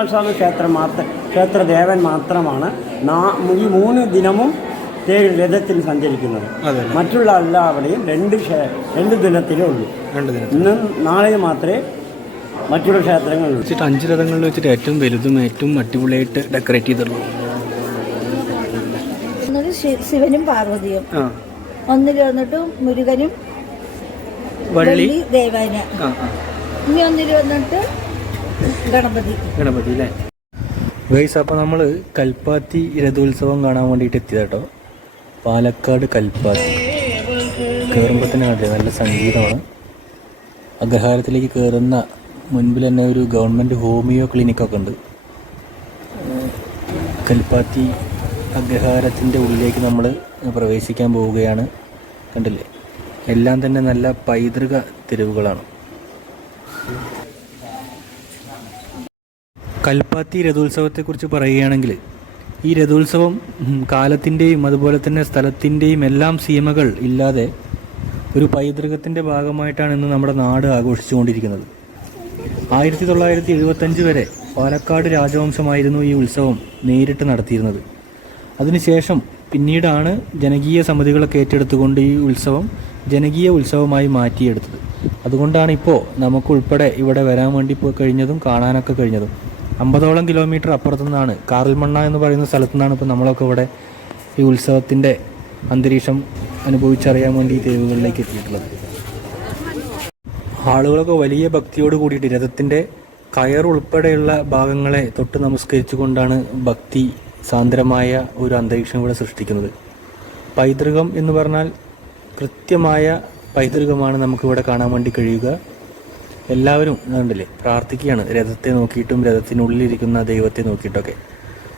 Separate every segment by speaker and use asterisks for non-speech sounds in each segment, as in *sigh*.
Speaker 1: പത്മനാഭ സ്വാമി ക്ഷേത്രം മാത്രം ക്ഷേത്രദേവൻ മാത്രമാണ് നാ- ഈ മൂന്ന് ദിനവും തേര് രഥത്തിൽ സഞ്ചരിക്കുന്നത്. മറ്റുള്ള എല്ലാവരുടെയും രണ്ട് രണ്ട് ദിനത്തിലേ ഉള്ളൂ.
Speaker 2: രണ്ട് ദിനം
Speaker 1: ഇന്നും നാളെയും മാത്രമേ മറ്റുള്ള ക്ഷേത്രങ്ങളുള്ളൂ
Speaker 2: വെച്ചിട്ട് അഞ്ച് രഥങ്ങളിൽ വെച്ചിട്ട് ഏറ്റവും വലുതും ഏറ്റവും അടിപൊളിയായിട്ട് ഡെക്കറേറ്റ്
Speaker 3: ചെയ്തുള്ളൂ ശിവനും പാർവതിയും. ഒന്നിൽ വന്നിട്ട് മുരുകനും
Speaker 2: വള്ളി.
Speaker 3: ദേവന. ഇനി ഒന്നിൽ വന്നിട്ട് ഗണപതി.
Speaker 2: ഗണപതി അല്ലേ? ഗൈസ് അപ്പോൾ നമ്മൾ കൽപ്പാത്തി രഥോത്സവം കാണാൻ വേണ്ടിയിട്ട് കേട്ടോ പാലക്കാട് കൽപ്പാത്തി. കയറുമ്പോൾ തന്നെ കണ്ടില്ലേ നല്ല സംഗീതമാണ്. അഗ്രഹാരത്തിലേക്ക് കയറുന്ന മുൻപിൽ തന്നെ ഒരു ഗവൺമെന്റ് ഹോമിയോ ക്ലിനിക്കൊക്കെ ഉണ്ട്. കൽപ്പാത്തി അഗ്രഹാരത്തിന്റെ ഉള്ളിലേക്ക് നമ്മൾ പ്രവേശിക്കാൻ പോവുകയാണ്. കണ്ടില്ലേ? എല്ലാം തന്നെ നല്ല പൈതൃക തെരുവുകളാണ്. കൽപ്പാത്തി രഥോത്സവത്തെക്കുറിച്ച് പറയുകയാണെങ്കിൽ ഈ രഥോത്സവം കാലത്തിന്റെയും അതുപോലെ തന്നെ സ്ഥലത്തിന്റെയും എല്ലാം സീമകൾ ഇല്ലാതെ ഒരു പൈതൃകത്തിന്റെ ഭാഗമായിട്ടാണ് ഇന്ന് നമ്മുടെ നാട് ആഘോഷിച്ചുകൊണ്ടിരിക്കുന്നത്. ആയിരത്തി തൊള്ളായിരത്തി എഴുപത്തഞ്ച് വരെ പാലക്കാട് രാജവംശമായിരുന്നു ഈ ഉത്സവം നേരിട്ട് നടത്തിയിരുന്നത്. അതിനുശേഷം പിന്നീടാണ് ജനകീയ സമിതികളൊക്കെ ഏറ്റെടുത്തുകൊണ്ട് ഈ ഉത്സവം ജനകീയ ഉത്സവമായി മാറ്റിയെടുത്തത്. അതുകൊണ്ടാണ് ഇപ്പോൾ നമുക്കുൾപ്പെടെ ഇവിടെ വരാൻ വേണ്ടി കഴിഞ്ഞതും കാണാനൊക്കെ കഴിഞ്ഞതും. അമ്പതോളം കിലോമീറ്റർ അപ്പുറത്തു നിന്നാണ് കാറൽമണ്ണ എന്ന് പറയുന്ന സ്ഥലത്തു നിന്നാണ് ഇപ്പോൾ നമ്മളൊക്കെ ഇവിടെ ഈ ഉത്സവത്തിന്റെ അന്തരീക്ഷം അനുഭവിച്ചറിയാൻ വേണ്ടി ഈ തെരുവുകളിലേക്ക് എത്തിയിട്ടുള്ളത്. ആളുകളൊക്കെ വലിയ ഭക്തിയോട് കൂടിയിട്ട് രഥത്തിന്റെ കയർ ഉൾപ്പെടെയുള്ള ഭാഗങ്ങളെ തൊട്ട് നമസ്കരിച്ചുകൊണ്ടാണ് ഭക്തി സാന്ദ്രമായ ഒരു അന്തരീക്ഷം ഇവിടെ സൃഷ്ടിക്കുന്നത്. പൈതൃകം എന്ന് പറഞ്ഞാൽ കൃത്യമായ പൈതൃകമാണ് നമുക്കിവിടെ കാണാൻ വേണ്ടി കഴിയുക. എല്ലാവരും കണ്ടില്ലേ? പ്രാർത്ഥിക്കുകയാണ്. രഥത്തെ നോക്കിയിട്ടും രഥത്തിനുള്ളിലിരിക്കുന്ന ദൈവത്തെ നോക്കിയിട്ടൊക്കെ.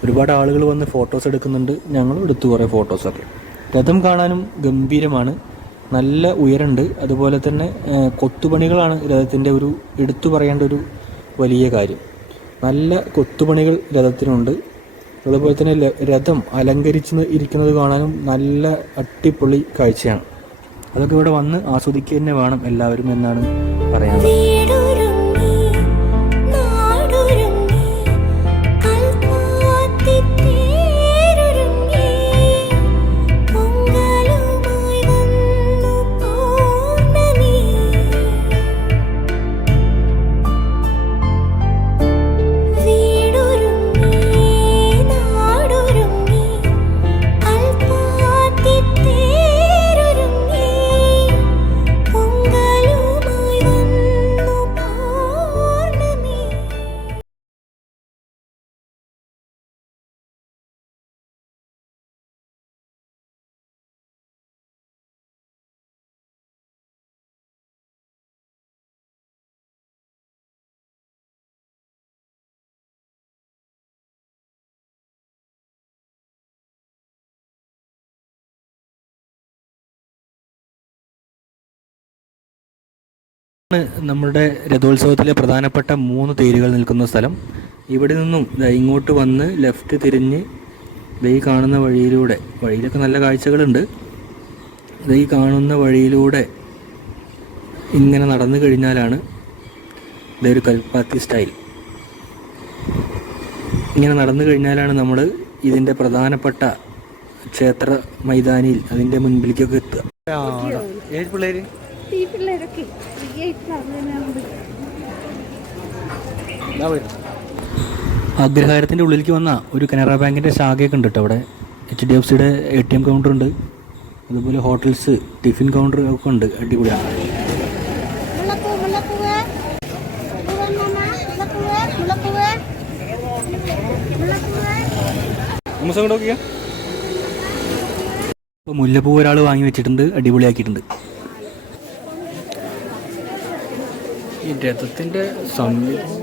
Speaker 2: ഒരുപാട് ആളുകൾ വന്ന് ഫോട്ടോസ് എടുക്കുന്നുണ്ട്. ഞങ്ങളും എടുത്തു കുറേ ഫോട്ടോസൊക്കെ രഥം കാണാനും ഗംഭീരമാണ്. നല്ല ഉയരണ്ട് അതുപോലെ തന്നെ കൊത്തുപണികളാണ് രഥത്തിന്റെ ഒരു എടുത്തു പറയേണ്ട ഒരു വലിയ കാര്യം. നല്ല കൊത്തുപണികൾ രഥത്തിനുണ്ട്. അതുപോലെ തന്നെ രഥം അലങ്കരിച്ച് ഇരിക്കുന്നത് കാണാനും നല്ല അട്ടിപ്പൊളി കാഴ്ചയാണ്. അതൊക്കെ ഇവിടെ വന്ന് ആസ്വദിക്കുക തന്നെ വേണം എല്ലാവരും എന്നാണ് പറയാനുള്ളത്. നമ്മുടെ രഥോത്സവത്തിലെ പ്രധാനപ്പെട്ട മൂന്ന് തേരുകൾ നിൽക്കുന്ന സ്ഥലം. ഇവിടെ നിന്നും ഇങ്ങോട്ട് വന്ന് ലെഫ്റ്റ് തിരിഞ്ഞ് ഈ കാണുന്ന വഴിയിലൂടെ വഴിയിലൊക്കെ നല്ല കാഴ്ചകളുണ്ട്. ഈ കാണുന്ന വഴിയിലൂടെ ഇങ്ങനെ നടന്നു കഴിഞ്ഞാലാണ് ഇതൊരു കൽപ്പാത്തി സ്റ്റൈൽ ഇങ്ങനെ നടന്നു കഴിഞ്ഞാലാണ് നമ്മൾ ഇതിന്റെ പ്രധാനപ്പെട്ട ക്ഷേത്ര മൈതാനിയിൽ അതിന്റെ മുൻപിലേക്കൊക്കെ എത്തുക. ഏഴ് പിള്ളേര്?
Speaker 3: ഈ പിള്ളേരൊക്കെ.
Speaker 2: അഗ്രഹാരത്തിന്റെ ഉള്ളിലേക്ക് വന്ന ഒരു കനറ ബാങ്കിന്റെ ശാഖയൊക്കെ ഉണ്ട് കേട്ടോ അവിടെ. എച്ച് ഡി എഫ് സിയുടെ എ ടി എം കൗണ്ടർ ഉണ്ട്. അതുപോലെ ഹോട്ടൽസ് ടിഫിൻ കൗണ്ടർ ഒക്കെ ഉണ്ട്. അടിപൊളിയാണ്. ഇപ്പോൾ മുല്ലപ്പൂ ഒരാൾ വാങ്ങി വെച്ചിട്ടുണ്ട്. അടിപൊളിയാക്കിയിട്ടുണ്ട്. ഈ രഥത്തിന്റെ സംവിധാനം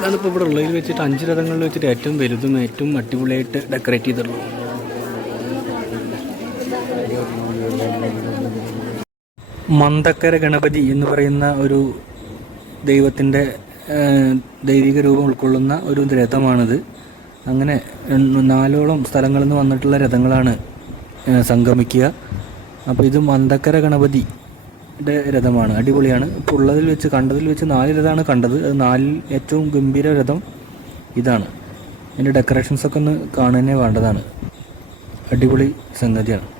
Speaker 2: ഞാനിപ്പോൾ ഇവിടെ ഉള്ളതിൽ വെച്ചിട്ട് അഞ്ച് രഥങ്ങളിൽ വെച്ചിട്ട് ഏറ്റവും വലുതും ഏറ്റവും അടിപൊളിയായിട്ട് ഡെക്കറേറ്റ് ചെയ്തിട്ടുള്ളൂ മന്ദക്കര ഗണപതി എന്ന് പറയുന്ന ഒരു ദൈവത്തിന്റെ ദൈവിക രൂപം ഉൾക്കൊള്ളുന്ന ഒരു രഥമാണിത്. അങ്ങനെ നാലോളം സ്ഥലങ്ങളിൽ നിന്ന് വന്നിട്ടുള്ള രഥങ്ങളാണ് സംഗമിക്കുക. അപ്പോൾ ഇത് മന്ദക്കര ഗണപതി രഥമാണ്. അടിപൊളിയാണ്. ഇപ്പോൾ ഉള്ളതിൽ വെച്ച് കണ്ടതിൽ വെച്ച് നാല് രഥമാണ് കണ്ടത്. അത് നാലിൽ ഏറ്റവും ഗംഭീര രഥം ഇതാണ്. അതിന്റെ ഡെക്കറേഷൻസ് ഒക്കെ ഒന്ന് കാണുന്നേ വേണ്ടതാണ്. അടിപൊളി സംഗതിയാണ്.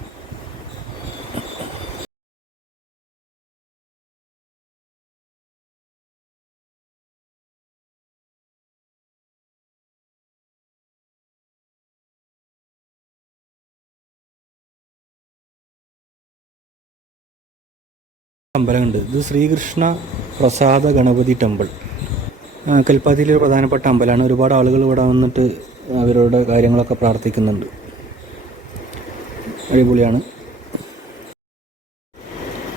Speaker 2: അമ്പലമുണ്ട് ഇത് ശ്രീകൃഷ്ണ പ്രസാദ ഗണപതി ടെമ്പിൾ. കൽപ്പാത്തിയിലെ ഒരു പ്രധാനപ്പെട്ട അമ്പലമാണ്. ഒരുപാട് ആളുകൾ ഇവിടെ വന്നിട്ട് അവരുടെ കാര്യങ്ങളൊക്കെ പ്രാർത്ഥിക്കുന്നുണ്ട്. അടിപൊളിയാണ്.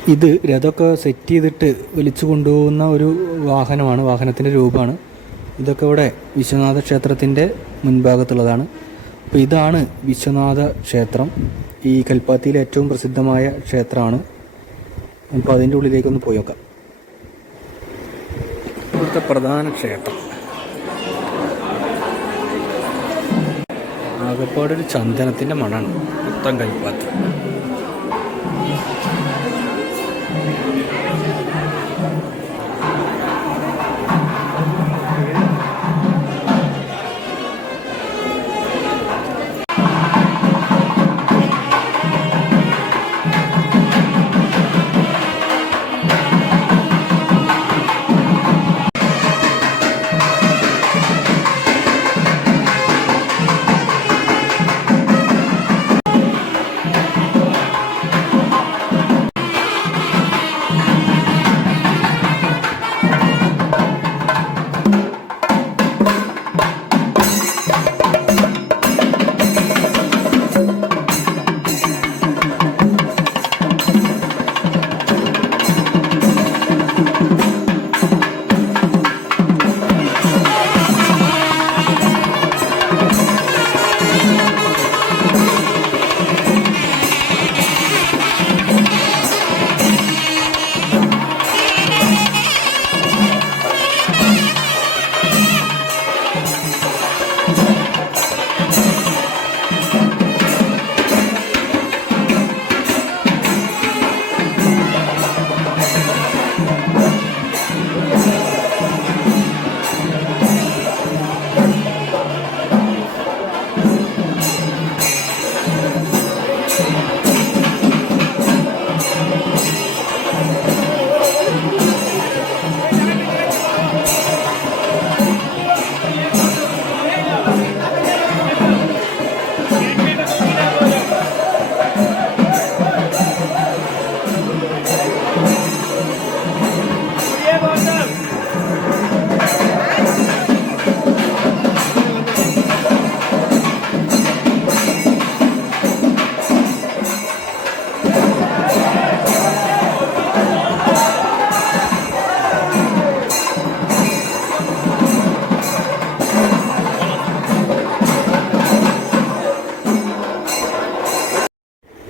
Speaker 2: ഇത് രഥമൊക്കെ സെറ്റ് ചെയ്തിട്ട് വലിച്ചു കൊണ്ടുപോകുന്ന ഒരു വാഹനമാണ്. വാഹനത്തിന്റെ രൂപമാണ്. ഇതൊക്കെ ഇവിടെ വിശ്വനാഥ ക്ഷേത്രത്തിന്റെ മുൻഭാഗത്തുള്ളതാണ്. അപ്പോൾ ഇതാണ് വിശ്വനാഥ ക്ഷേത്രം. ഈ കൽപ്പാത്തിയിലെ ഏറ്റവും പ്രസിദ്ധമായ ക്ഷേത്രമാണ്. അപ്പോൾ അതിന്റെ ഉള്ളിലേക്കൊന്ന് പോയി നോക്കാം. ഇവിടുത്തെ പ്രധാന ക്ഷേത്രം. ആകെപ്പാടൊരു ചന്ദനത്തിന്റെ മണമാണ് മൊത്തം കൽപ്പാത്തി.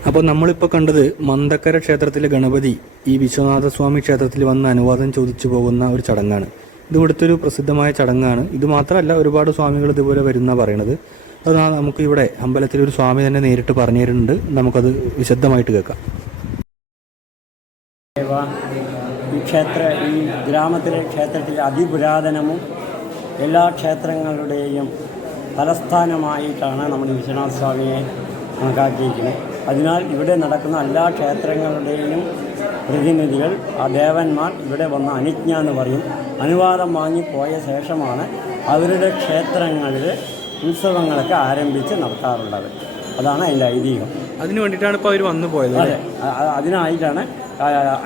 Speaker 2: അപ്പോൾ നമ്മളിപ്പോൾ കണ്ടത് മന്ദക്കര ക്ഷേത്രത്തിലെ ഗണപതി ഈ വിശ്വനാഥസ്വാമി ക്ഷേത്രത്തിൽ വന്ന് അനുവാദം ചോദിച്ചു പോകുന്ന ഒരു ചടങ്ങാണ്. ഇത് ഇവിടുത്തെ ഒരു പ്രസിദ്ധമായ ചടങ്ങാണ്. ഇത് മാത്രമല്ല ഒരുപാട് സ്വാമികൾ ഇതുപോലെ വരുന്ന പറയണത്. അത് നമുക്ക് ഇവിടെ അമ്പലത്തിൽ ഒരു സ്വാമി തന്നെ നേരിട്ട് പറഞ്ഞു തരുന്നുണ്ട് നമുക്കത് വിശദമായിട്ട് കേൾക്കാം.
Speaker 1: ഈ ക്ഷേത്ര ഈ ഗ്രാമത്തിലെ ക്ഷേത്രത്തിൽ അതിപുരാതനവും എല്ലാ ക്ഷേത്രങ്ങളുടെയും തലസ്ഥാനമായിട്ടാണ് നമ്മുടെ വിശ്വനാഥ സ്വാമിയെ കണക്കാക്കിയിരിക്കുന്നത്. അതിനാൽ ഇവിടെ നടക്കുന്ന എല്ലാ ക്ഷേത്രങ്ങളുടെയും പ്രതിനിധികൾ ആ ദേവന്മാർ ഇവിടെ വന്ന അനുജ്ഞ എന്ന് പറയും. അനുവാദം വാങ്ങി പോയ ശേഷമാണ് അവരുടെ ക്ഷേത്രങ്ങളിൽ ഉത്സവങ്ങളൊക്കെ ആരംഭിച്ച് നടത്താറുള്ളത്. അതാണ് അതിന്റെ ഐതിഹ്യം.
Speaker 2: അതിന് വേണ്ടിയിട്ടാണ് ഇപ്പോൾ അവർ വന്നു പോയത്
Speaker 1: അതെ. അതിനായിട്ടാണ്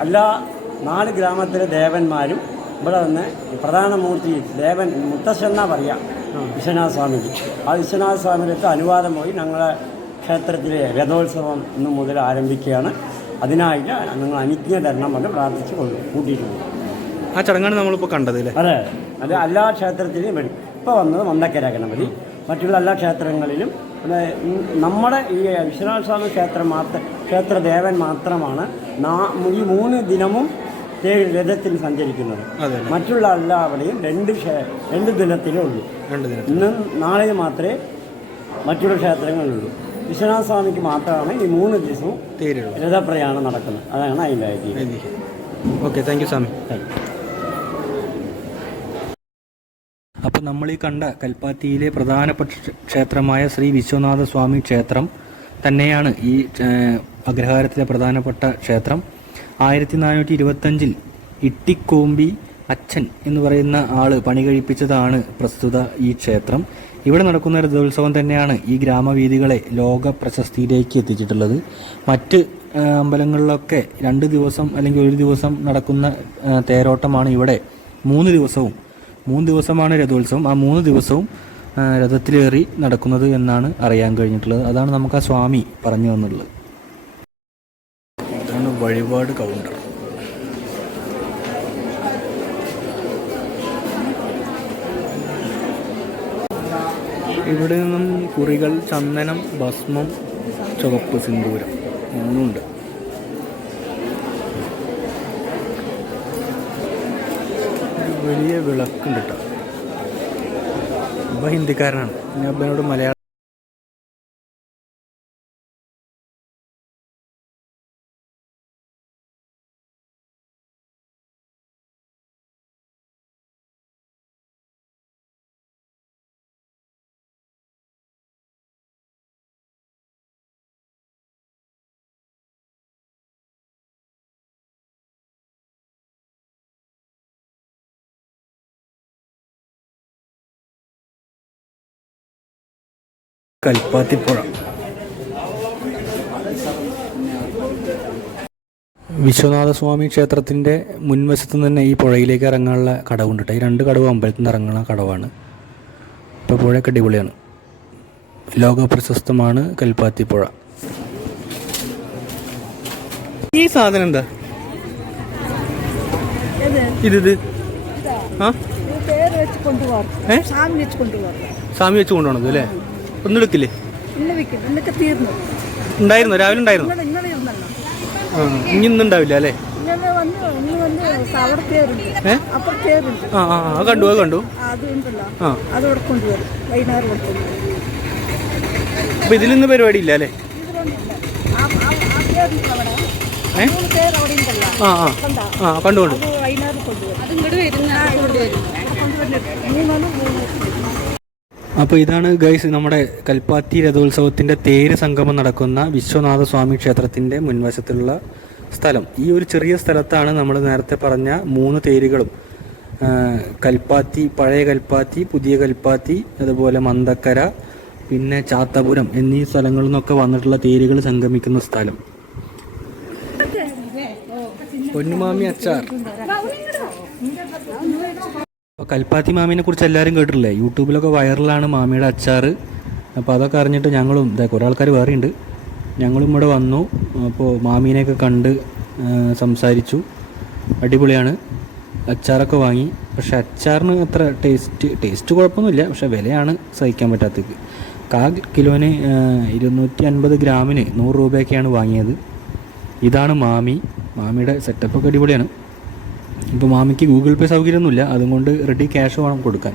Speaker 1: എല്ലാ നാല് ഗ്രാമത്തിലെ ദേവന്മാരും ഇവിടെ വന്ന് പ്രധാന മൂർത്തി ദേവൻ മുത്തശ്ശെന്നാ പറയാം വിശ്വനാഥ സ്വാമിക്ക് ആ വിശ്വനാഥ സ്വാമിയുടെ അടുത്ത് അനുവാദം പോയി ഞങ്ങളെ ക്ഷേത്രത്തിലെ രഥോത്സവം ഇന്ന് മുതൽ ആരംഭിക്കുകയാണ്. അതിനായിട്ട് നിങ്ങൾ അനുജ്ഞ തരണം എന്ന് പ്രാർത്ഥിച്ച് കൊണ്ടു കൂട്ടിയിട്ടുണ്ട്.
Speaker 2: ആ ചടങ്ങാണ് നമ്മളിപ്പോൾ കണ്ടത് അല്ലേ?
Speaker 1: അതെ. അത് എല്ലാ ക്ഷേത്രത്തിലെയും വരും. ഇപ്പോൾ വന്നത് മന്ദക്കര ഗണപതി. മറ്റുള്ള എല്ലാ ക്ഷേത്രങ്ങളിലും നമ്മുടെ ഈ വിശ്വനാഥ സ്വാമി ക്ഷേത്രം മാത്രം ക്ഷേത്രദേവൻ മാത്രമാണ് ഈ മൂന്ന് ദിനവും തേഴ് രഥത്തിൽ സഞ്ചരിക്കുന്നത്. മറ്റുള്ള എല്ലാവരെയും രണ്ട് രണ്ട് ദിനത്തിലേ ഉള്ളൂ.
Speaker 2: രണ്ട് ദിനം
Speaker 1: ഇന്നും നാളെ മാത്രമേ മറ്റുള്ള ക്ഷേത്രങ്ങളിലുള്ളൂ. വിശ്വനാഥ സ്വാമിക്ക് മാത്രമാണ് ഈ മൂന്ന് ദിവസവും
Speaker 2: തീരുള്ളൂ.
Speaker 1: രഥപ്രയാണം നടക്കുന്നത്. അതാണ് അതിന്റെ ഐതിഹ്യം.
Speaker 2: ഓക്കെ താങ്ക് യു സ്വാമി. അപ്പോൾ നമ്മൾ ഈ കണ്ട കൽപ്പാത്തിയിലെ പ്രധാനപ്പെട്ട ക്ഷേത്രമായ ശ്രീ വിശ്വനാഥ സ്വാമി ക്ഷേത്രം തന്നെയാണ് ഈ അഗ്രഹാരത്തിലെ പ്രധാനപ്പെട്ട ക്ഷേത്രം. ആയിരത്തി നാനൂറ്റി ഇരുപത്തഞ്ചിൽ ഇട്ടിക്കോമ്പി അച്ഛൻ എന്ന് പറയുന്ന ആൾ പണി കഴിപ്പിച്ചതാണ് പ്രസ്തുത ഈ ക്ഷേത്രം. ഇവിടെ നടക്കുന്ന രഥോത്സവം തന്നെയാണ് ഈ ഗ്രാമവീഥികളെ ലോക പ്രശസ്തിയിലേക്ക് എത്തിച്ചിട്ടുള്ളത്. മറ്റ് അമ്പലങ്ങളിലൊക്കെ രണ്ട് ദിവസം അല്ലെങ്കിൽ ഒരു ദിവസം നടക്കുന്ന തേരോട്ടമാണ് ഇവിടെ മൂന്ന് ദിവസവും. മൂന്ന് ദിവസമാണ് രഥോത്സവം. ആ മൂന്ന് ദിവസവും രഥത്തിലേറി നടക്കുന്നത് എന്നാണ് അറിയാൻ കഴിഞ്ഞിട്ടുള്ളത്. അതാണ് നമുക്ക് ആ സ്വാമി പറഞ്ഞു തന്നിട്ടുള്ളത്. ഇതാണ് വഴിപാട് കൗണ്ടർ ഇവിടെ നിന്നും കുറികൾ ചന്ദനം ഭസ്മം ചുവപ്പ് സിന്ദൂരം മൂന്നുണ്ട് വലിയ വിളക്കുണ്ട് കേട്ടോ അപ്പം ഹിന്ദിക്കാരനാണ്. ഞാൻ അപ്പനോട് മലയാളം കൽപ്പാത്തിപ്പുഴ. വിശ്വനാഥസ്വാമി ക്ഷേത്രത്തിന്റെ മുൻവശത്ത് തന്നെ ഈ പുഴയിലേക്ക് ഇറങ്ങാനുള്ള കടവുണ്ട് കേട്ടോ ഈ രണ്ട് കടവും അമ്പലത്തിൽ നിന്ന് ഇറങ്ങുന്ന കടവാണ്. ഇപ്പോൾ പുഴയൊക്കെ അടിപൊളിയാണ്. ലോക പ്രശസ്തമാണ് കൽപ്പാത്തിപ്പുഴ. ഈ സാധനം എന്താ? ഇത് ഇത്. ആ?
Speaker 3: പേര് വെച്ച് കൊണ്ടുപോകാം. സാമി വെച്ച് കൊണ്ടുപോകാം.
Speaker 2: സ്വാമി വെച്ച് കൊണ്ടുപോകണം അല്ലേ? ഒന്നും എടുക്കില്ലേ?
Speaker 3: ഇന്ന് വിൽക്കും ഇന്നൊക്കെ തീർന്നു.
Speaker 2: ഉണ്ടായിരുന്നു? രാവിലെ ഉണ്ടായിരുന്നു?
Speaker 3: ഇന്നലെ ഇന്നലെ ഇരുന്നല്ലോ.
Speaker 2: ആ ഇനി ഇന്ന് ഉണ്ടാവില്ല അല്ലേ?
Speaker 3: ഇന്നലെ വന്ന് ഇന്ന് വന്ന് അവിടെ തേരുണ്ട്
Speaker 2: ഏ?
Speaker 3: അപ്പോൾ തേരുണ്ട്
Speaker 2: ആ ആ ആ, അത് കണ്ടു അത് കണ്ടു.
Speaker 3: അത് ഉണ്ടല്ലോ.
Speaker 2: ആ.
Speaker 3: അത് ഇവിടെ കൊണ്ടുവരും. വൈകുന്നേരം
Speaker 2: ഇതിലൊന്നും പരിപാടി ഇല്ല അല്ലേ?
Speaker 3: ഇതിലൊന്നുമില്ല ആ ആ ആ തേരുണ്ട് അവിടെ.
Speaker 2: ഏ?
Speaker 3: മൂന്ന് അവിടെ ഉണ്ടല്ലോ.
Speaker 2: ആ ആ.
Speaker 3: കണ്ടോ?
Speaker 2: ആ കണ്ടു കണ്ടു.
Speaker 3: അത് വൈകുന്നേരം കൊണ്ടുവരും. അത് ഇങ്ങോട്ട് വരുന്ന മൂന്നെണ്ണം മൂന്ന്
Speaker 2: അപ്പോൾ ഇതാണ് ഗൈസ് നമ്മുടെ കൽപ്പാത്തി രഥോത്സവത്തിന്റെ തേര് സംഗമം നടക്കുന്ന വിശ്വനാഥ സ്വാമി ക്ഷേത്രത്തിന്റെ മുൻവശത്തുള്ള സ്ഥലം. ഈ ഒരു ചെറിയ സ്ഥലത്താണ് നമ്മൾ നേരത്തെ പറഞ്ഞ മൂന്ന് തേരുകളും. കൽപ്പാത്തി പഴയ കൽപ്പാത്തി പുതിയ കൽപ്പാത്തി അതുപോലെ മന്തക്കര പിന്നെ ചാത്തപുരം എന്നീ സ്ഥലങ്ങളിൽ നിന്നൊക്കെ വന്നിട്ടുള്ള തേരുകൾ സംഗമിക്കുന്ന സ്ഥലം. പൊന്നുമാമി അച്ചാർ. അപ്പോൾ കൽപ്പാത്തി മാമിനെ കുറിച്ച് എല്ലാവരും കേട്ടിട്ടില്ലേ? യൂട്യൂബിലൊക്കെ വൈറലാണ് മാമിയുടെ അച്ചാർ അപ്പോൾ അതൊക്കെ അറിഞ്ഞിട്ട് ഞങ്ങളും ഇതാ കുറേ ആൾക്കാർ വേറെയുണ്ട്. ഞങ്ങളും ഇവിടെ വന്നു. അപ്പോൾ മാമീനെയൊക്കെ കണ്ട് സംസാരിച്ചു. അടിപൊളിയാണ്. അച്ചാറൊക്കെ വാങ്ങി. പക്ഷേ അച്ചാറിന് അത്ര ടേസ്റ്റ് ടേസ്റ്റ് കുഴപ്പമൊന്നുമില്ല. പക്ഷേ വിലയാണ് സഹിക്കാൻ പറ്റാത്തത്. കാ കിലോന് ഇരുന്നൂറ്റി അൻപത് ഗ്രാമിന് നൂറ് രൂപയൊക്കെയാണ് വാങ്ങിയത്. ഇതാണ് മാമി. മാമിയുടെ സെറ്റപ്പൊക്കെ അടിപൊളിയാണ്. ഇപ്പോൾ മാമിക്ക് ഗൂഗിൾ പേ സൗകര്യമൊന്നുമില്ല. അതുകൊണ്ട് റെഡി ക്യാഷ് വേണം കൊടുക്കാൻ.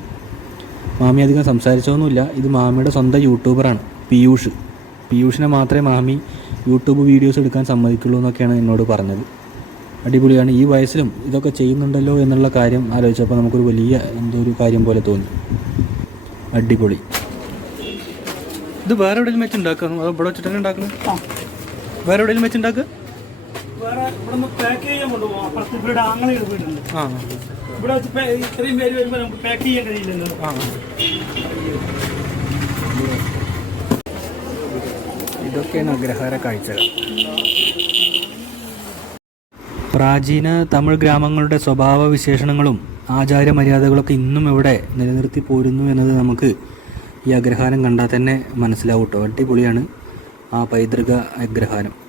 Speaker 2: മാമി അധികം സംസാരിച്ചതൊന്നുമില്ല. ഇത് മാമിയുടെ സ്വന്തം യൂട്യൂബറാണ് പീയൂഷ്. പീയൂഷിനെ മാത്രമേ മാമി യൂട്യൂബ് വീഡിയോസ് എടുക്കാൻ സമ്മതിക്കുള്ളൂ എന്നൊക്കെയാണ് എന്നോട് പറഞ്ഞത്. അടിപൊളിയാണ്. ഈ വയസ്സിലും ഇതൊക്കെ ചെയ്യുന്നുണ്ടല്ലോ എന്നുള്ള കാര്യം ആലോചിച്ചപ്പോൾ നമുക്കൊരു വലിയ എന്തോ ഒരു കാര്യം പോലെ തോന്നി. അടിപൊളി. ഇത് വേറെ എവിടെയെങ്കിലും വെച്ച് ഉണ്ടാക്കാം അതോ ഇവിടെ വെച്ചിട്ടാണ് ഉണ്ടാക്കുന്നത് വേറെ എവിടെയെങ്കിലും വെച്ച് ഉണ്ടാക്കുക
Speaker 1: വേറെ ഇവിടെ നിന്ന് പാക്ക് ചെയ്യാൻ കൊണ്ടുപോകാം. അപ്പുറത്ത് ഇവിടെ ആങ്ങളുടെ വീടുണ്ട്
Speaker 2: ആ.
Speaker 1: ഇവിടെ വെച്ച് ഇത്രയും പേര് വരുമ്പോൾ നമുക്ക് പാക്ക് ചെയ്യാൻ കഴിയില്ലല്ലോ.
Speaker 2: ഇതൊക്കെയാണ് അഗ്രഹാര കാഴ്ചകൾ. പ്രാചീന തമിഴ് ഗ്രാമങ്ങളുടെ സ്വഭാവ വിശേഷണങ്ങളും ആചാര മര്യാദകളൊക്കെ ഇന്നും ഇവിടെ നിലനിർത്തി പോരുന്നു എന്നത് നമുക്ക് ഈ അഗ്രഹാരം കണ്ടാൽ തന്നെ മനസ്സിലാവും കേട്ടോ. അടിപൊളിയാണ് ആ പൈതൃക അഗ്രഹാരം.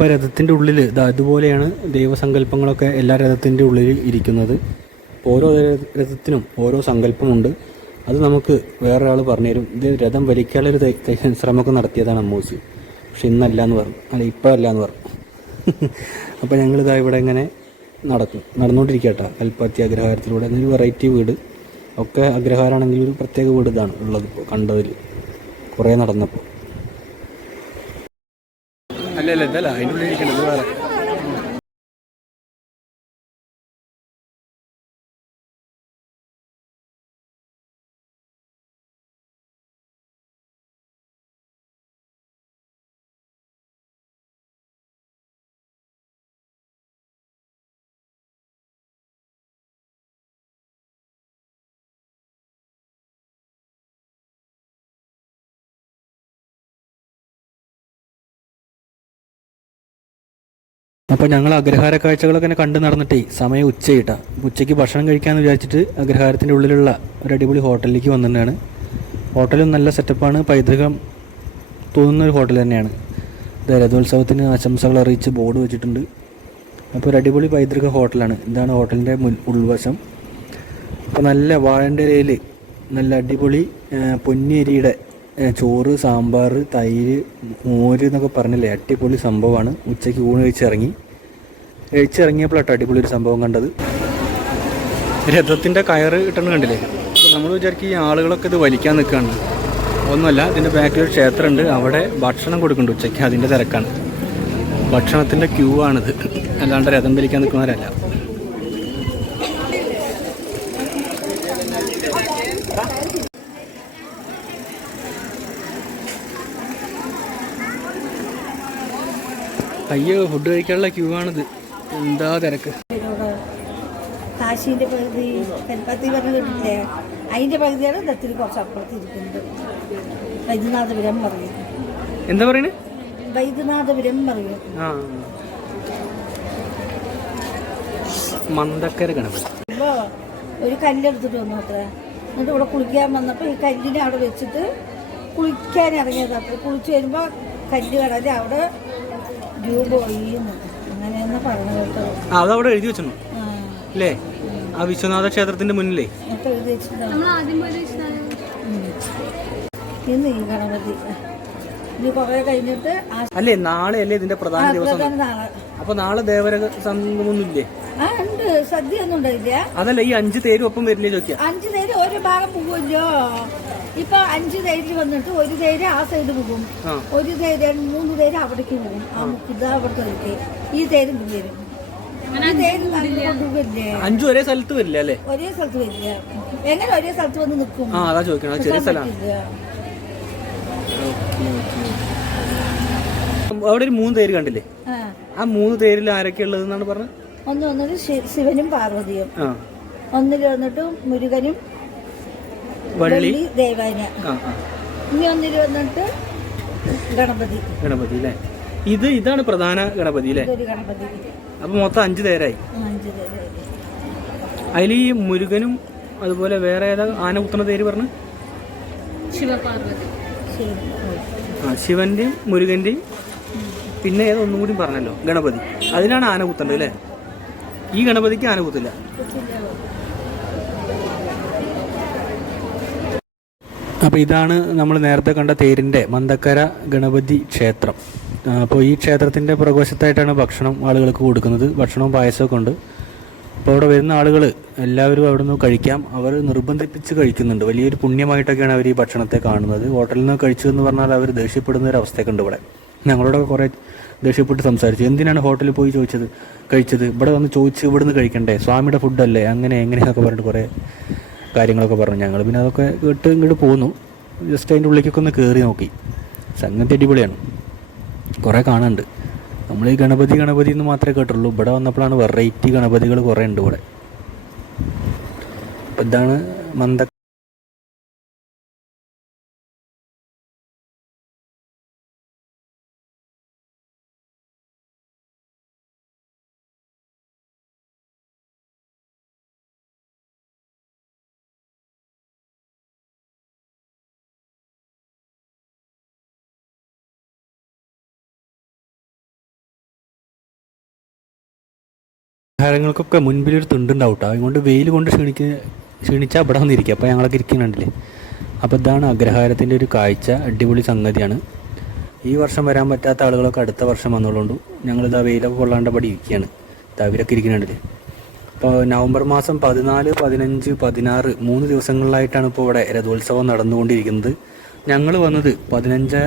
Speaker 2: ഇപ്പോൾ രഥത്തിന്റെ ഉള്ളിൽ ഇതാ ഇതുപോലെയാണ് ദൈവസങ്കല്പങ്ങളൊക്കെ എല്ലാ രഥത്തിന്റെ ഉള്ളിൽ ഇരിക്കുന്നത്. ഓരോ രഥ- രഥത്തിനും ഓരോ സങ്കല്പമുണ്ട്. അത് നമുക്ക് വേറൊരാൾ പറഞ്ഞുതരും. ഇത് രഥം വലിക്കാനുള്ളൊരു ശ്രമമൊക്കെ നടത്തിയതാണ് അമ്മൂസി. പക്ഷെ ഇന്നല്ല എന്ന് പറഞ്ഞു. അല്ല ഇപ്പം അല്ല എന്ന് പറഞ്ഞു. *laughs* അപ്പോൾ ഞങ്ങളിതാ ഇവിടെ ഇങ്ങനെ നടക്കും. നടന്നുകൊണ്ടിരിക്കട്ടെ കൽപ്പാത്തി അഗ്രഹാരത്തിലൂടെ വെറൈറ്റി വീട്. ഒക്കെ അഗ്രഹാരാണെങ്കിൽ ഒരു പ്രത്യേക വീട് ഇതാണ് ഉള്ളത് ഇപ്പോൾ കണ്ടതിൽ കുറേ നടന്നപ്പോൾ അല്ല അല്ല ഇതല്ല അതിന്റെ ഉള്ളിൽ അപ്പോൾ ഞങ്ങൾ അഗ്രഹാര കാഴ്ചകളൊക്കെ ഇങ്ങനെ കണ്ടു നടന്നിട്ടേ സമയം ഉച്ചയിട്ടാ ഉച്ചയ്ക്ക് ഭക്ഷണം കഴിക്കാമെന്ന് വിചാരിച്ചിട്ട് അഗ്രഹാരത്തിന്റെ ഉള്ളിലുള്ള ഒരു അടിപൊളി ഹോട്ടലിലേക്ക് വന്നിട്ടാണ്. ഹോട്ടലും നല്ല സെറ്റപ്പാണ്. പൈതൃകം തോന്നുന്ന ഒരു ഹോട്ടൽ തന്നെയാണ്. ഇത് രഥോത്സവത്തിന് ആശംസകൾ അറിയിച്ച് ബോർഡ് വെച്ചിട്ടുണ്ട്. അപ്പോൾ ഒരു അടിപൊളി പൈതൃക ഹോട്ടലാണ്. ഇതാണ് ഹോട്ടലിന്റെ മുൻ ഉൾവശം. അപ്പോൾ നല്ല വാഴന്റെ ഇലയിൽ നല്ല അടിപൊളി പൊന്നിയരിയുടെ ചോറ് സാമ്പാർ തൈര് മോര് എന്നൊക്കെ പറഞ്ഞില്ലേ? അടിപൊളി സംഭവമാണ്. ഉച്ചയ്ക്ക് ഊണ് കഴിച്ചിറങ്ങി. കഴിച്ചിറങ്ങിയപ്പോഴാട്ടോ അടിപൊളി ഒരു സംഭവം കണ്ടത്. രഥത്തിന്റെ കയറ് കിട്ടണം കണ്ടില്ലേ? അപ്പോൾ നമ്മൾ വിചാരിക്കും ഈ ആളുകളൊക്കെ ഇത് വലിക്കാൻ നിൽക്കുകയാണ്. ഒന്നുമല്ല ഇതിന്റെ ബാക്കിൽ ഒരു ക്ഷേത്രമുണ്ട്. അവിടെ ഭക്ഷണം കൊടുക്കുന്നുണ്ട് ഉച്ചയ്ക്ക്. അതിന്റെ തിരക്കാണ്. ഭക്ഷണത്തിന്റെ ക്യൂ ആണിത്. അല്ലാണ്ട് രഥം വലിക്കാൻ നിൽക്കുന്നവരല്ല. അയ്യോ ഫുഡ് കഴിക്കാനുള്ള ക്യൂ ആണിത്. എന്താ തിരക്ക്?
Speaker 4: കാശിന്റെ പകുതി കൽപ്പത്തി പറഞ്ഞ കേട്ടില്ലേ അതിന്റെ പകുതിയാണ് ദത്തിൽ കുറച്ച് അപ്പുറത്ത് ഇരിക്കുന്നത്. വൈദ്യനാഥപുരം പറയും.
Speaker 2: എന്താ പറയണേ?
Speaker 4: വൈദ്യനാഥപുരം പറയും.
Speaker 2: മന്ദക്കര ഗണപതി.
Speaker 4: അപ്പോൾ ഒരു കല്ലെടുത്തിട്ട് വന്നു അത്ര. എന്നിട്ട് ഇവിടെ കുളിക്കാൻ വന്നപ്പോൾ ഈ കല്ലിനെ അവിടെ വെച്ചിട്ട് കുളിക്കാൻ ഇറങ്ങിയത്. അപ്പോൾ കുളിച്ച് വരുമ്പോൾ കല്ല് കടൽ അവിടെ
Speaker 2: അതവിടെ എഴുതി വെച്ചു അല്ലേ ആ വിശ്വനാഥ ക്ഷേത്രത്തിന്റെ മുന്നിലേ. അല്ലേ നാളെ അല്ലേ ഇതിന്റെ പ്രധാന ദിവസം?
Speaker 4: നാളെ.
Speaker 2: അപ്പൊ നാളെ ദേവര സംഘമൊന്നുമില്ലേ
Speaker 4: ആ സദ്യ ഒന്നും ഉണ്ടായില്ല.
Speaker 2: അതല്ല ഈ അഞ്ചു തേരും ഒപ്പം വരില്ലേ ചോദിക്കാം?
Speaker 4: അഞ്ചു തേര് ഒരു ഭാഗം പോകുമല്ലോ ഇപ്പൊ അഞ്ച് തൈര് വന്നിട്ട് ഒരു തൈര് ആ സൈഡ് പോകും. ഒരു തൈര് മൂന്ന് തൈര് അവിടേക്ക് പോകും ആ മുക്കിത അവിടുത്തെ ഈ തൈര് വരും.
Speaker 2: അഞ്ചു ഒരേ സ്ഥലത്ത് വരില്ല അല്ലേ?
Speaker 4: ഒരേ സ്ഥലത്ത് വരില്ല. എങ്ങനെ ഒരേ സ്ഥലത്ത് വന്ന് നിൽക്കും?
Speaker 2: ആ അതാ ചോദിക്കണം ചെറിയ സ്ഥലമാണ്. അവിടെ ഒരു മൂന്ന് തേര് കണ്ടില്ലേ?
Speaker 4: ആ.
Speaker 2: മൂന്ന് തേരിൽ ആരൊക്കെ ഉള്ളതെന്നാണ് പറഞ്ഞത്?
Speaker 4: ഒന്ന് വന്നിട്ട് ശിവനും പാർവതിയും. ഒന്നിൽ വന്നിട്ട് മുരുകനും
Speaker 2: വള്ളി?
Speaker 4: ദേവാന. ഇനി ഒന്നിരുന്നിട്ട് ഗണപതി.
Speaker 2: ഗണപതി അല്ലേ ഇത് ഇതാണ് പ്രധാന ഗണപതി അല്ലേ അപ്പൊ മൊത്തം അഞ്ചു
Speaker 4: നേരായി
Speaker 2: അതിൽ ഈ മുരുകനും അതുപോലെ വേറെ ഏതാ ആന കുത്തുന്ന തേര് പറഞ്ഞു?
Speaker 3: ശിവപാർവതി.
Speaker 4: ശിവൻ
Speaker 2: ആ ശിവന്റെയും മുരുകന്റെയും പിന്നെ ഏതോ ഒന്നും കൂടി പറഞ്ഞല്ലോ ഗണപതി. അതിനാണ് ആന കുത്തേണ്ടത് അല്ലേ ഈ ഗണപതിക്ക് ആന കുത്തില്ല. അപ്പോൾ ഇതാണ് നമ്മൾ നേരത്തെ കണ്ട തേരിന്റെ മന്ദക്കര ഗണപതി ക്ഷേത്രം. അപ്പോൾ ഈ ക്ഷേത്രത്തിന്റെ പ്രകോശത്തായിട്ടാണ് ഭക്ഷണം ആളുകൾക്ക് കൊടുക്കുന്നത്. ഭക്ഷണവും പായസമൊക്കെ ഉണ്ട്. അപ്പോൾ അവിടെ വരുന്ന ആളുകൾ എല്ലാവരും അവിടെ നിന്ന് കഴിക്കാം. അവർ നിർബന്ധിപ്പിച്ച് കഴിക്കുന്നുണ്ട്. വലിയൊരു പുണ്യമായിട്ടൊക്കെയാണ് അവർ ഈ ഭക്ഷണത്തെ കാണുന്നത്. ഹോട്ടലിൽ നിന്ന് കഴിച്ചു എന്ന് പറഞ്ഞാൽ അവർ ദേഷ്യപ്പെടുന്ന ഒരു അവസ്ഥയൊക്കെ ഉണ്ട് ഇവിടെ. ഞങ്ങളോടൊക്കെ കുറേ ദേഷ്യപ്പെട്ട് സംസാരിച്ചു. എന്തിനാണ് ഹോട്ടലിൽ പോയി ചോദിച്ചത്? കഴിച്ചത്? ഇവിടെ വന്ന് ചോദിച്ച് ഇവിടെ നിന്ന് കഴിക്കണ്ടേ? സ്വാമിയുടെ ഫുഡല്ലേ അങ്ങനെ എങ്ങനെയൊക്കെ പറഞ്ഞിട്ട് കുറേ കാര്യങ്ങളൊക്കെ പറഞ്ഞു. ഞങ്ങൾ പിന്നെ അതൊക്കെ കേട്ട് ഇങ്ങോട്ട് പോന്നു. ജസ്റ്റ് അതിന്റെ ഉള്ളിലേക്കൊക്കെ ഒന്ന് കയറി നോക്കി. സംഗതി അടിപൊളിയാണ്. കുറേ കാണാനുണ്ട്. നമ്മൾ ഈ ഗണപതി ഗണപതി എന്ന് മാത്രമേ കേട്ടുള്ളൂ ഇവിടെ വന്നപ്പോഴാണ് വെറൈറ്റി ഗണപതികൾ കുറേ ഉണ്ട് ഇവിടെ. ഇതാണ് മന്ദ ആഹാരങ്ങൾക്കൊക്കെ മുൻപിലൊരു തുണ്ടുണ്ടാവും കേട്ടോ അതുകൊണ്ട് വെയിൽ കൊണ്ട് ക്ഷീണിക്ക ക്ഷീണിച്ചാൽ അവിടെ വന്നിരിക്കുക. അപ്പോൾ ഞങ്ങളൊക്കെ ഇരിക്കുന്നുണ്ടല്ലേ? അപ്പോൾ ഇതാണ് അഗ്രഹാരത്തിന്റെ ഒരു കാഴ്ച അടിപൊളി സംഗതിയാണ്. ഈ വർഷം വരാൻ പറ്റാത്ത ആളുകളൊക്കെ അടുത്ത വർഷം വന്നതുകൊണ്ട് ഞങ്ങളിതാ വെയിലൊക്കെ കൊള്ളാണ്ട് പടി ഇരിക്കുകയാണ്. ഇതാ അവരൊക്കെ ഇരിക്കുന്നുണ്ടല്ലേ? ഇപ്പോൾ നവംബർ മാസം പതിനാല് പതിനഞ്ച് പതിനാറ് മൂന്ന് ദിവസങ്ങളിലായിട്ടാണ് ഇപ്പോൾ ഇവിടെ രഥോത്സവം നടന്നുകൊണ്ടിരിക്കുന്നത്. ഞങ്ങൾ വന്നത് പതിനഞ്ച്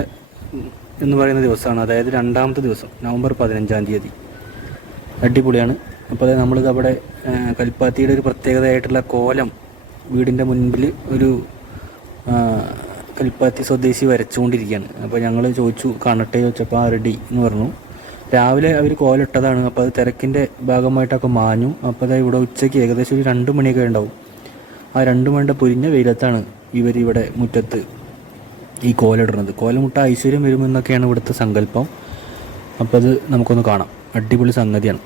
Speaker 2: എന്ന് പറയുന്ന ദിവസമാണ്. അതായത് രണ്ടാമത്തെ ദിവസം നവംബർ പതിനഞ്ചാം തീയതി. അടിപൊളിയാണ്. അപ്പോൾ അത് നമ്മളിത് അവിടെ കൽപ്പാത്തിയുടെ ഒരു പ്രത്യേകതയായിട്ടുള്ള കോലം വീടിന്റെ മുൻപിൽ ഒരു കൽപ്പാത്തി സ്വദേശി വരച്ചുകൊണ്ടിരിക്കുകയാണ്. അപ്പോൾ ഞങ്ങൾ ചോദിച്ചു കാണട്ടെ? ചോദിച്ചപ്പോൾ ആ റെഡി എന്ന് പറഞ്ഞു. രാവിലെ അവർ കോലിട്ടതാണ്. അപ്പോൾ അത് തിരക്കിന്റെ ഭാഗമായിട്ടൊക്കെ മാഞ്ഞു. അപ്പോൾ അതായത് ഇവിടെ ഉച്ചയ്ക്ക് ഏകദേശം ഒരു രണ്ട് മണിയൊക്കെ ഉണ്ടാവും. ആ രണ്ട് മണിയുടെ പൊരിഞ്ഞ വെയിലത്താണ് ഇവർ ഇവിടെ മുറ്റത്ത് ഈ കോലിടുന്നത്. കോലമുട്ട ഐശ്വര്യം വരുമെന്നൊക്കെയാണ് ഇവിടുത്തെ സങ്കല്പം. അപ്പോൾ അത് നമുക്കൊന്ന് കാണാം. അടിപൊളി സംഗതിയാണ്.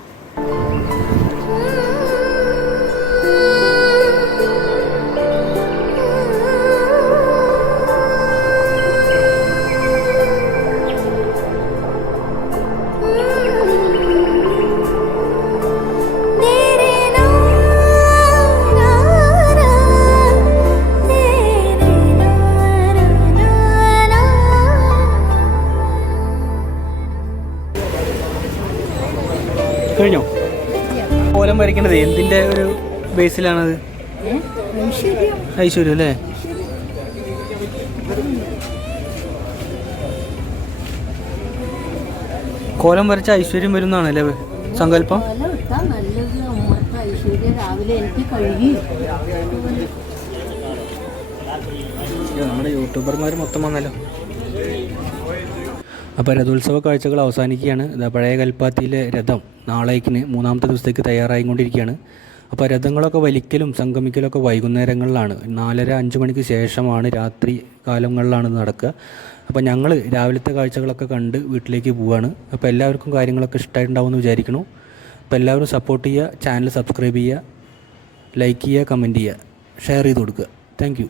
Speaker 2: ബേസിലാണത്? ഐശ്വര്യം അല്ലേ? കോലം വരച്ച ഐശ്വര്യം വരുന്നതാണ് അല്ലേ? സങ്കല്പം? നമ്മുടെ യൂട്യൂബർമാർ മൊത്തം വന്നല്ലോ. അപ്പോൾ രഥോത്സവ കാഴ്ചകൾ അവസാനിക്കുകയാണ്. പഴയ കൽപ്പാത്തിയിലെ രഥം നാളേക്കിന് മൂന്നാമത്തെ ദിവസത്തേക്ക് തയ്യാറായിക്കൊണ്ടിരിക്കുകയാണ്. അപ്പോൾ രഥങ്ങളൊക്കെ വലിക്കലും സംഗമിക്കലൊക്കെ വൈകുന്നേരങ്ങളിലാണ്. നാലര അഞ്ച് മണിക്ക് ശേഷമാണ് രാത്രി കാലങ്ങളിലാണ് നടക്കുക. അപ്പോൾ ഞങ്ങൾ രാവിലത്തെ കാഴ്ചകളൊക്കെ കണ്ട് വീട്ടിലേക്ക് പോവുകയാണ് അപ്പോൾ എല്ലാവർക്കും കാര്യങ്ങളൊക്കെ ഇഷ്ടമായിട്ടുണ്ടാവുമെന്ന് വിചാരിക്കണു അപ്പോൾ എല്ലാവരും സപ്പോർട്ട് ചെയ്യുക ചാനൽ സബ്സ്ക്രൈബ് ചെയ്യുക ലൈക്ക് ചെയ്യുക കമന്റ് ചെയ്യുക ഷെയർ ചെയ്ത് കൊടുക്കുക. താങ്ക്